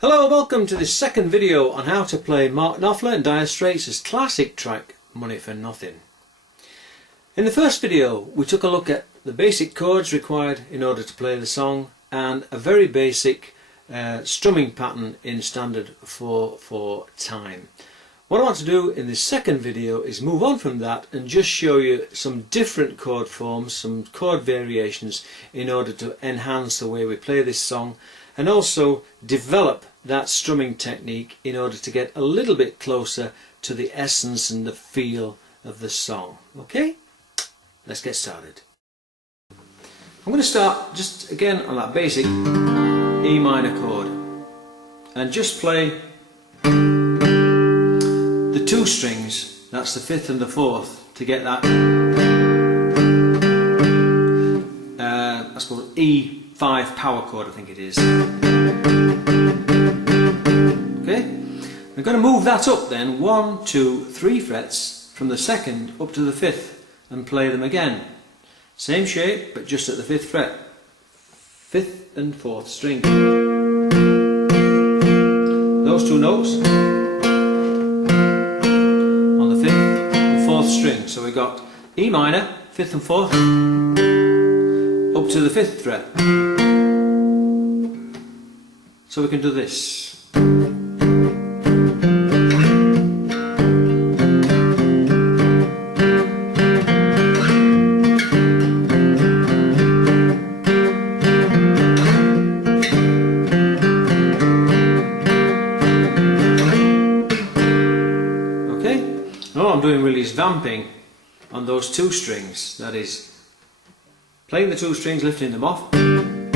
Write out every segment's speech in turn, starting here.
Hello, welcome to this second video on how to play Mark Knopfler and Dire Straits' classic track Money for Nothing. In the first video we took a look at the basic chords required in order to play the song and a very basic strumming pattern in standard 4/4 time. What I want to do in this second video is move on from that and just show you some different chord forms, some chord variations in order to enhance the way we play this song and also develop that strumming technique in order to get a little bit closer to the essence and the feel of the song. Okay? Let's get started. I'm going to start just again on that basic E minor chord and just play the two strings, that's the 5th and the 4th, to get that I suppose E5 power chord, I think it is. Okay, I'm going to move that up then 1, 2, 3 frets from the 2nd up to the 5th and play them again. Same shape but just at the 5th fret. 5th and 4th string. Those two notes on the 5th and 4th string. So we got E minor, 5th and 4th, up to the 5th fret. So we can do this. All I'm doing really is vamping on those two strings, that is playing the two strings, lifting them off and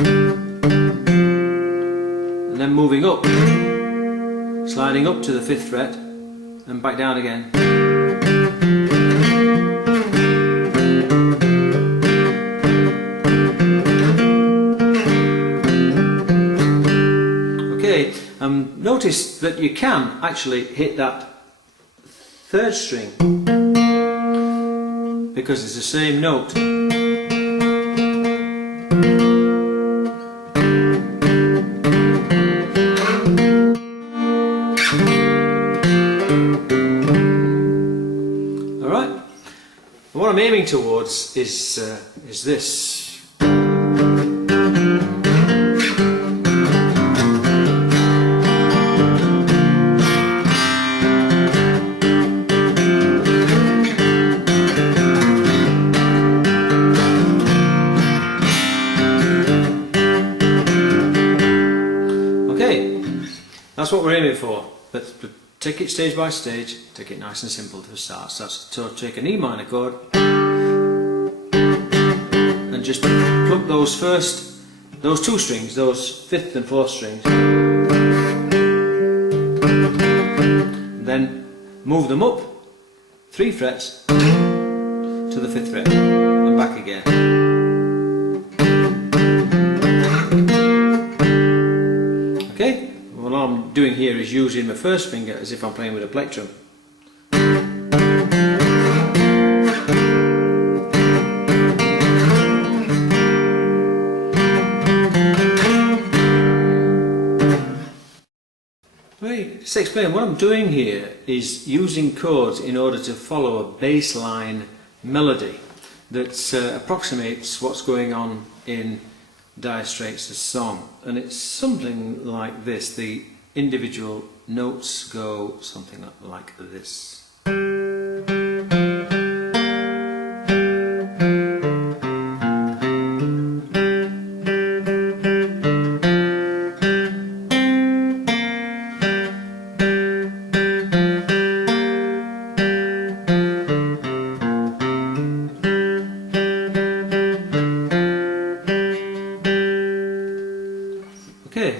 then moving up, sliding up to the 5th fret and back down again. Okay, notice that you can actually hit that 3rd string because it's the same note. Alright, what I'm aiming towards is this. That's what we're aiming for, but take it stage by stage, take it nice and simple to start. So take an E minor chord and just pluck those two strings, those 5th and 4th strings, and then move them up 3 frets to the 5th fret and back again. Okay? What I'm doing here is using my first finger as if I'm playing with a plectrum. Right, to explain, what I'm doing here is using chords in order to follow a bassline melody that approximates what's going on in Dire Straits' song, and it's something like this. The individual notes go something like this. Okay.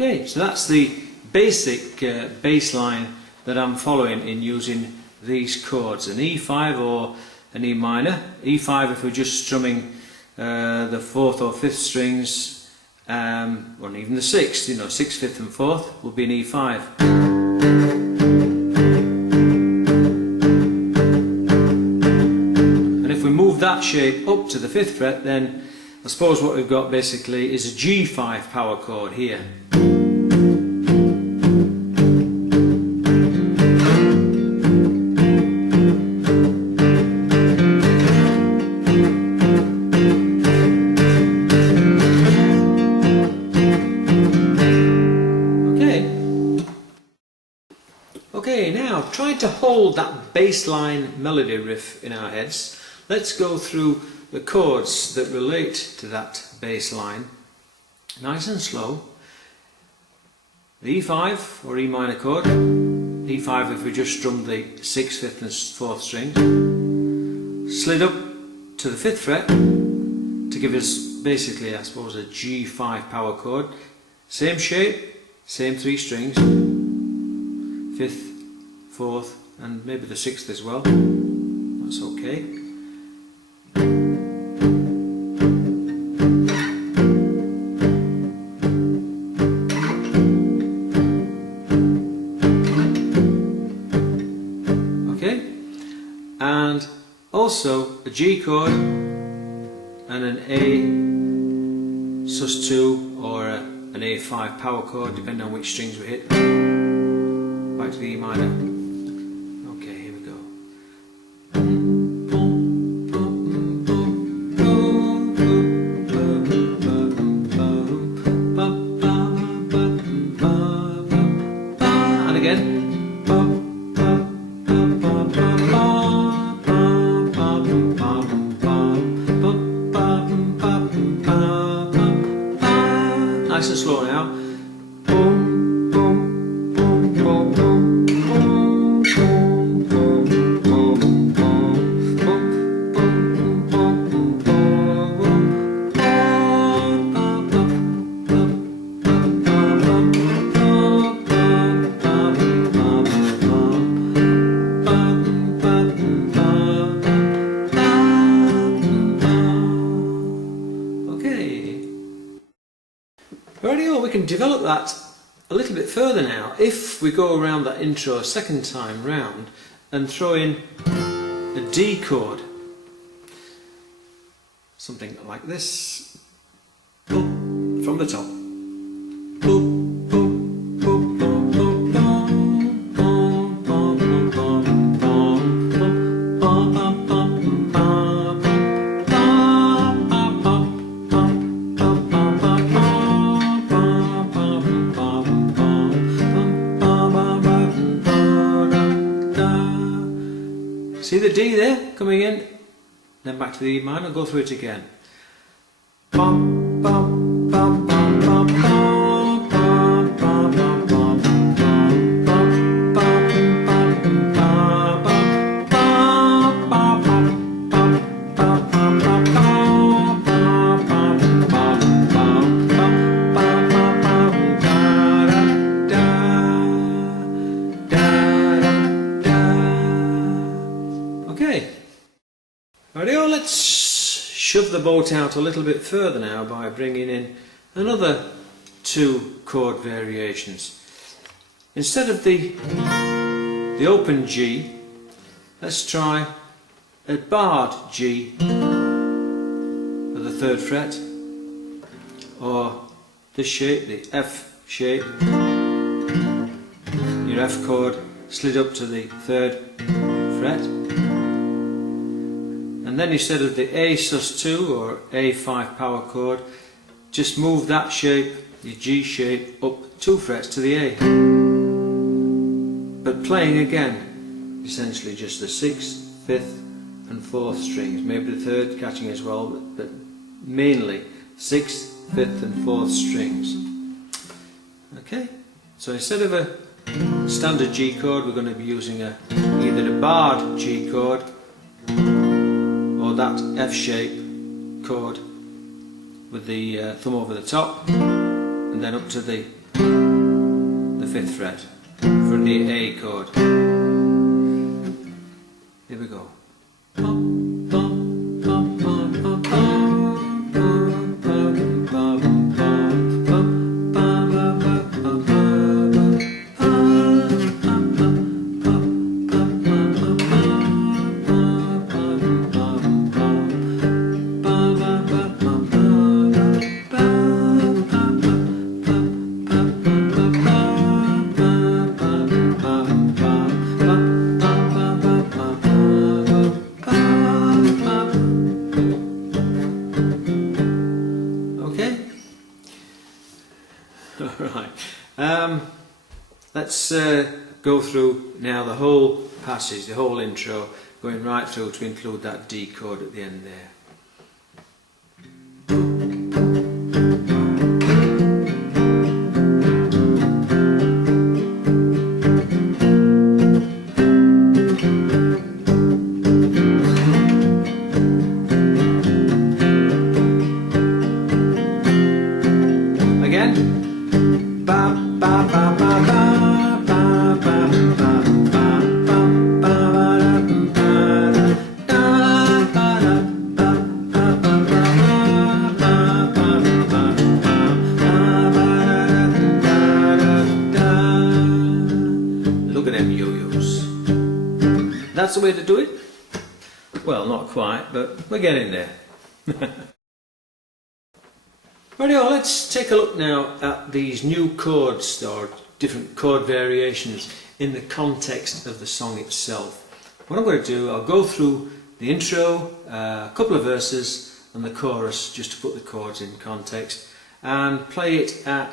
Okay, so that's the basic bass line that I'm following in using these chords, an E5 or an E minor. E5 if we're just strumming the 4th or 5th strings, or even the 6th, 6th, 5th and 4th will be an E5. And if we move that shape up to the 5th fret, then I suppose what we've got basically is a G5 power chord here. Okay, now trying to hold that bassline melody riff in our heads, let's go through the chords that relate to that bass line, nice and slow. The E5 or E minor chord, E5 if we just strummed the 6th, 5th and 4th strings, slid up to the 5th fret to give us basically, I suppose, a G5 power chord, same shape, same 3 strings, 5th, 4th and maybe the 6th as well, that's okay. And also a G chord and an A sus2 or an A5 power chord, depending on which strings we hit. Back to the E minor. Okay, here we go. And again. Nice and slow now. Boom, boom, boom, boom, boom, boom, boom, boom, boom, Rightio, we can develop that a little bit further now if we go around that intro a second time round and throw in a D chord, something like this, boop, from the top. Boop, boop, boop, boop, boop, boom, boom, boom, boom, boom, boom, boom, boom, boom, boom. See the D there coming in, then back to the E minor, go through it again. Bum, bum, bum, bum, bum, bum, bum, bum, bum, bum, bum, bum, okay. Rightio, let's shove the boat out a little bit further now by bringing in another 2 chord variations. Instead of the open G, let's try a barred G at the 3rd fret, or this shape, the F shape, your F chord slid up to the 3rd fret. And then instead of the A sus2 or A5 power chord, just move that shape, your G shape, up 2 frets to the A. But playing again, essentially just the 6th, 5th and 4th strings, maybe the 3rd catching as well, but mainly 6th, 5th and 4th strings. Okay, so instead of a standard G chord, we're going to be using either a barred G chord or that F shape chord with the thumb over the top and then up to the 5th fret for the A chord. Here we go. Alright, let's go through now the whole passage, the whole intro, going right through to include that D chord at the end there. That's the way to do it? Well, not quite, but we're getting there. Rightio, let's take a look now at these new chords or different chord variations in the context of the song itself. What I'm going to do, I'll go through the intro, a couple of verses and the chorus just to put the chords in context, and play it at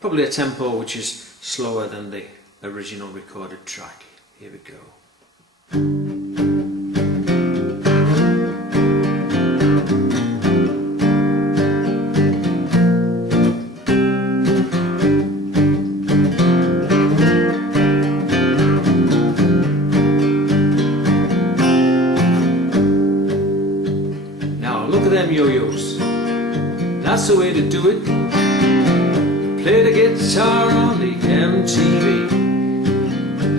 probably a tempo which is slower than the original recorded track. Here we go. Now look at them yo-yos. That's the way to do it. Play the guitar on the MTV.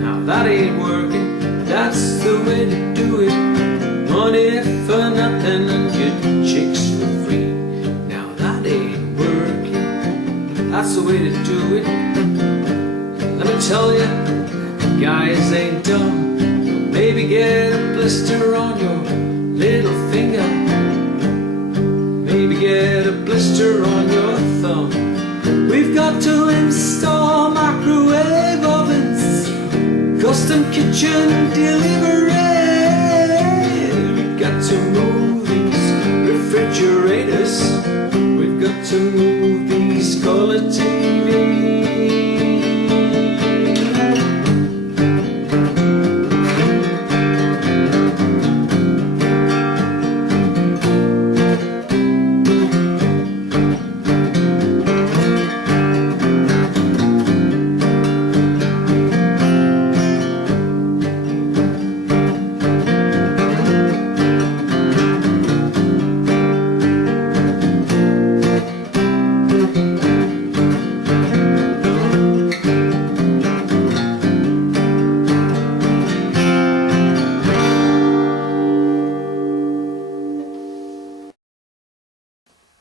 Now that ain't working. That's the way to do it. Money for nothing and your chicks for free. Now that ain't working. That's the way to do it. Let me tell you, guys ain't dumb. Maybe get a blister on your little finger. Maybe get a blister on your thumb. We've got to install microwave ovens, custom kitchen delivery. We've got to move these refrigerators. We've got to move these color TVs.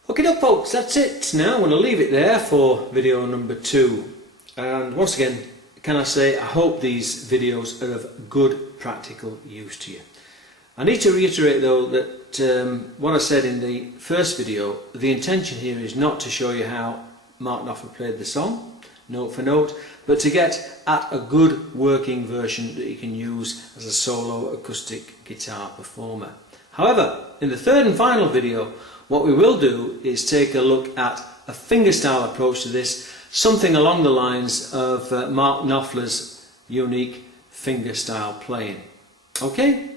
Okay, folks, that's it. Now I'm going to leave it there for video number 2. And once again, can I say, I hope these videos are of good practical use to you. I need to reiterate though that what I said in the first video, the intention here is not to show you how Mark Knopfler played the song, note for note, but to get at a good working version that you can use as a solo acoustic guitar performer. However, in the third and final video, what we will do is take a look at a fingerstyle approach to this, something along the lines of Mark Knopfler's unique fingerstyle playing. Okay?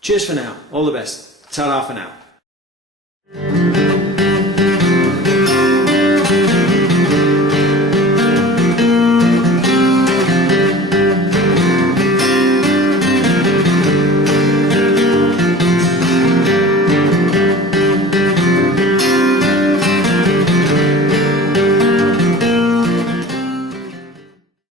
Cheers for now. All the best. Ta-ra for now.